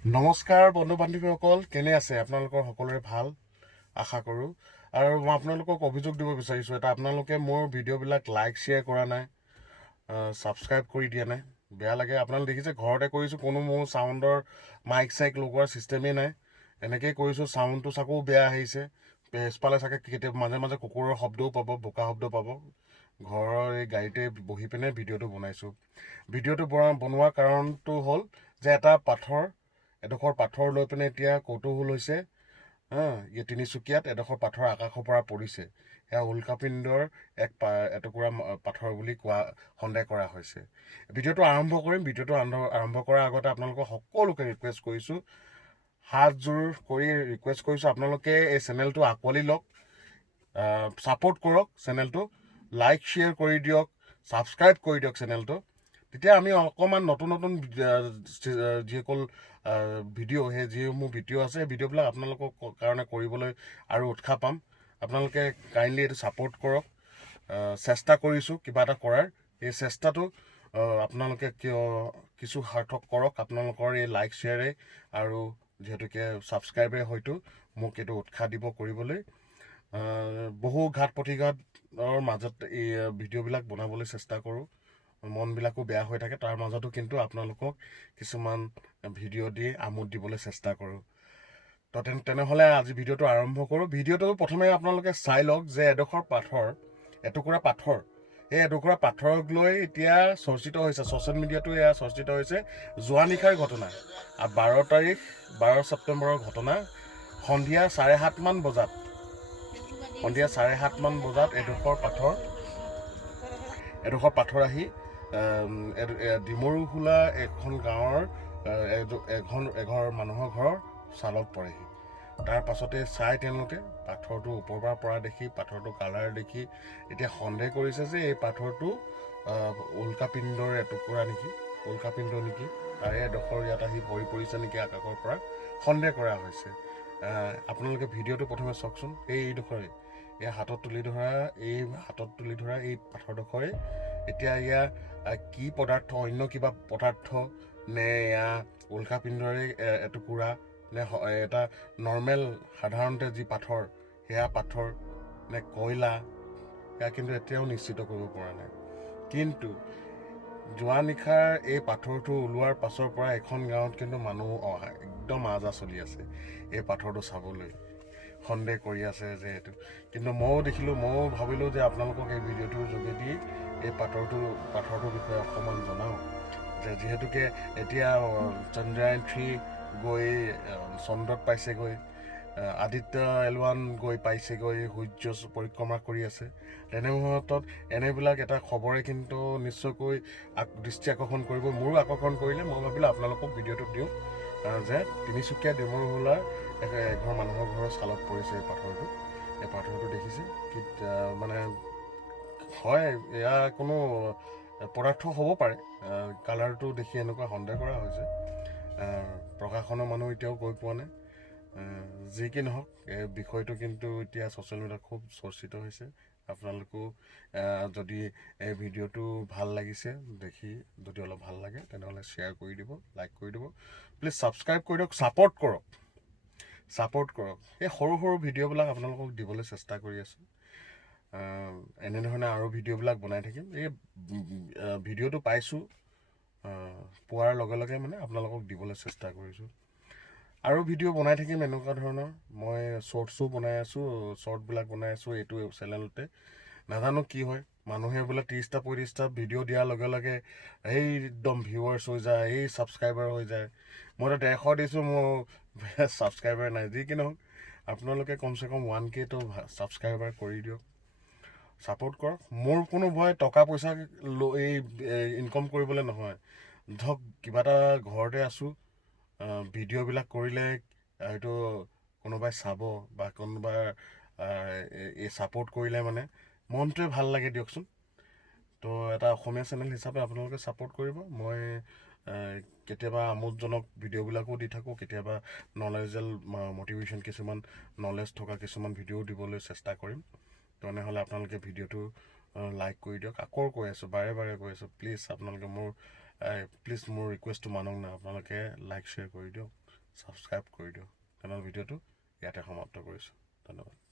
নমস্কাৰ বন্ধু বান্ধৱীসকল, কেনে আছে? আপোনালোকৰ সকলোৰে ভাল আশা কৰোঁ। আৰু মই আপোনালোকক অভিযোগ দিব বিচাৰিছোঁ এটা, আপোনালোকে মোৰ ভিডিঅ'বিলাক লাইক শ্বেয়াৰ কৰা নাই, ছাবস্ক্ৰাইব কৰি দিয়া নাই। বেয়া লাগে। আপোনালোকে দেখিছে ঘৰতে কৰিছোঁ, কোনো মোৰ চাউণ্ডৰ মাইক চাইক লগোৱাৰ ছিষ্টেমেই নাই। এনেকেই কৰিছোঁ, চাউণ্ডটো চাকো বেয়া আহিছে। পিছফালে চাগে কেতিয়াবা মাজে মাজে কুকুৰৰ শব্দও পাব, বোকা শব্দ পাব। ঘৰৰ এই গাড়ীতে বহি পিনে ভিডিঅ'টো বনাইছোঁ। ভিডিঅ'টো বনোৱাৰ কাৰণটো হ'ল যে এডোখৰ পাথৰ লৈ পিনে এতিয়া কৌতূহল হৈছে। এই তিনিচুকীয়াত এডোখৰ পাথৰ আকাশৰ পৰা পৰিছে। সেয়া উল্কাপিণ্ডৰ এটুকুৰা পাথৰ বুলি সন্দেহ কৰা হৈছে। ভিডিঅ'টো আৰম্ভ কৰিম। ভিডিঅ'টো আৰম্ভ কৰাৰ আগতে আপোনালোকক সকলোকে ৰিকুৱেষ্ট কৰিছোঁ, হাতযোৰ কৰি ৰিকুৱেষ্ট কৰিছোঁ, আপোনালোকে এই চেনেলটো আঁকোৱালি লওক, ছাপোৰ্ট কৰক, চেনেলটো লাইক শ্বেয়াৰ কৰি দিয়ক, ছাবস্ক্ৰাইব কৰি দিয়ক চেনেলটো। তেতিয়া আমি অকণমান নতুন নতুন যিসকল ভিডিঅ' যিসমূহ ভিডিঅ' আছে, ভিডিঅ'বিলাক আপোনালোকৰ কাৰণে কৰিবলৈ আৰু উৎসাহ পাম। আপোনালোকে কাইণ্ডলি এইটো ছাপোৰ্ট কৰক। চেষ্টা কৰিছোঁ কিবা এটা কৰাৰ। এই চেষ্টাটো আপোনালোকে কিছু সাৰ্থক কৰক। আপোনালোকৰ এই লাইক শ্বেয়াৰে আৰু যিহেতুকে ছাবস্ক্ৰাইবে হয়তো মোক এইটো উৎসাহ দিব কৰিবলৈ। বহু ঘাত প্ৰতিঘাতৰ মাজত এই ভিডিঅ'বিলাক বনাবলৈ চেষ্টা কৰোঁ। মনবিলাকো বেয়া হৈ থাকে, তাৰ মাজতো কিন্তু আপোনালোকক কিছুমান ভিডিঅ' দি আমোদ দিবলৈ চেষ্টা কৰোঁ। তো তেনেহ'লে আজি ভিডিঅ'টো আৰম্ভ কৰোঁ। ভিডিঅ'টো প্ৰথমে আপোনালোকে চাই লওক যে এটুকুৰা পাথৰ, এই এটুকুৰা পাথৰক লৈ এতিয়া চৰ্চিত হৈছে, ছ'চিয়েল মিডিয়াটো এয়া চৰ্চিত হৈছে। যোৱা নিশাৰ ঘটনা, 12 ছেপ্টেম্বৰৰ ঘটনা। সন্ধিয়া 7:30মান বজাত এডোখৰ পাথৰ আহি ডিমৰুখোলা এখন গাঁৱৰ এঘৰ মানুহৰ ঘৰৰ ছালত পৰেহি। তাৰ পাছতে তেওঁলোকে পাথৰটো ওপৰৰ পৰা দেখি, পাথৰটো কালাৰ দেখি এতিয়া সন্দেহ কৰিছে যে এই পাথৰটো উল্কাপিণ্ডৰ এটুকুৰা নেকি, উল্কাপিণ্ড নেকি, তাৰে এডোখৰ ইয়াত আহি ভৰি পৰিছে নেকি আকাশৰ পৰা, সন্দেহ কৰা হৈছে। আপোনালোকে ভিডিঅ'টো প্ৰথমে চাওকচোন। এইডোখৰে হাতত তুলি ধৰা এই পাথৰডোখৰে এতিয়া কি পদাৰ্থ, অন্য কিবা পদাৰ্থ নে এয়া উল্কাপিণ্ডৰে এটুকুৰা নে এটা নৰ্মেল সাধাৰণতে যি পাথৰ, সেয়া পাথৰ নে কয়লা, সেয়া কিন্তু এতিয়াও নিশ্চিত কৰিব পৰা নাই। কিন্তু যোৱা নিশাৰ এই পাথৰটো ওলোৱাৰ পাছৰ পৰা এখন গাঁৱত কিন্তু মানুহ একদম আজা চলি আছে এই পাথৰটো চাবলৈ, সন্দেহ কৰি আছে যে এইটো। কিন্তু ময়ো ভাবিলোঁ যে আপোনালোকক এই ভিডিঅ'টোৰ যোগেদি এই পাথৰটোৰ বিষয়ে অকণমান জনাওঁ, যে যিহেতুকে এতিয়া চন্দ্ৰায়ন 3 গৈ চন্দ্ৰত পাইছেগৈ, আদিত্য L1 গৈ পাইছেগৈ, সূৰ্য পৰিক্ৰমা কৰি আছে। তেনে মুহূৰ্তত এনেবিলাক এটা খবৰে কিন্তু নিশ্চয়কৈ দৃষ্টি আকৰ্ষণ কৰিব। মোৰো আকৰ্ষণ কৰিলে। মই ভাবিলোঁ আপোনালোকক ভিডিঅ'টো দিওঁ, যে তিনিচুকীয়া ডিমৰুখোলাৰ এঘৰ মানুহৰ ঘৰৰ ছালত পৰিছে এই পাথৰটো দেখিছে মানে হয়, এয়া কোনো পদাৰ্থ হ'ব পাৰে। কালাৰটো দেখি এনেকুৱা সন্দেহ কৰা হৈছে। প্ৰশাসনৰ মানুহ এতিয়াও গৈ পোৱা নাই। যি কি নহওক, এই বিষয়টো কিন্তু এতিয়া ছ'চিয়েল মিডিয়াত খুব চৰ্চিত হৈছে। আপোনালোকেও যদি এই ভিডিঅ'টো ভাল লাগিছে দেখি, যদি অলপ ভাল লাগে তেনেহ'লে শ্বেয়াৰ কৰি দিব, লাইক কৰি দিব, প্লিজ ছাবস্ক্ৰাইব কৰি দিয়ক, ছাপোৰ্ট কৰক। এই সৰু সৰু ভিডিঅ'বিলাক আপোনালোকক দিবলৈ চেষ্টা কৰি আছোঁ। এনেধৰণে আৰু ভিডিঅ'বিলাক বনাই থাকিম। এই ভিডিঅ'টো পাইছোঁ, পোৱাৰ লগে লগে মানে আপোনালোকক দিবলৈ চেষ্টা কৰিছোঁ। আৰু ভিডিঅ' বনাই থাকিম এনেকুৱা ধৰণৰ। মই শ্বৰ্টছো বনাই আছোঁ, এইটো চেনেলতে। নাজানো কি হয়, মানুহে বোলে 30টা 35টা ভিডিঅ' দিয়াৰ লগে লগে একদম ভিউৱাৰ্ছ হৈ যায়, ছাবস্ক্ৰাইবাৰ হৈ যায়। মইতো 150 দিছোঁ, মোৰ ছাবস্ক্ৰাইবাৰ নাই। যি কি নহওক, আপোনালোকে কমচে কম 1K তো ছাবস্ক্ৰাইবাৰ কৰি দিয়ক, ছাপোৰ্ট কৰক। মোৰ কোনো ভয় টকা পইচা ইনকম কৰিবলৈ নহয়। ধৰক কিবা এটা ঘৰতে আছোঁ, ভিডিঅ'বিলাক কৰিলে হয়তো কোনোবাই চাব বা কোনোবাই এই ছাপোৰ্ট কৰিলে মানে মনটোৱে ভাল লাগে দিয়কচোন। তো এটা অসমীয়া চেনেল হিচাপে আপোনালোকে ছাপোৰ্ট কৰিব। মই কেতিয়াবা আমোদজনক ভিডিঅ'বিলাকো দি থাকোঁ, কেতিয়াবা নলেজেল মটিভেশ্যন কিছুমান নলেজ থকা কিছুমান ভিডিঅ'ও দিবলৈ চেষ্টা কৰিম। তেনেহ'লে আপোনালোকে ভিডিঅ'টো লাইক কৰি দিয়ক। আকৌ কৈ আছোঁ, বাৰে বাৰে কৈ আছোঁ, প্লিজ আপোনালোকে মোৰ ৰিকুৱেষ্টটো মানক না, আপোনালোকে লাইক শ্বেয়াৰ কৰি দিয়ক। ছাবস্ক্ৰাইব কৰি দিওঁ। তেনেহ'লে ভিডিঅ'টো ইয়াতে সমাপ্ত কৰিছোঁ। ধন্যবাদ।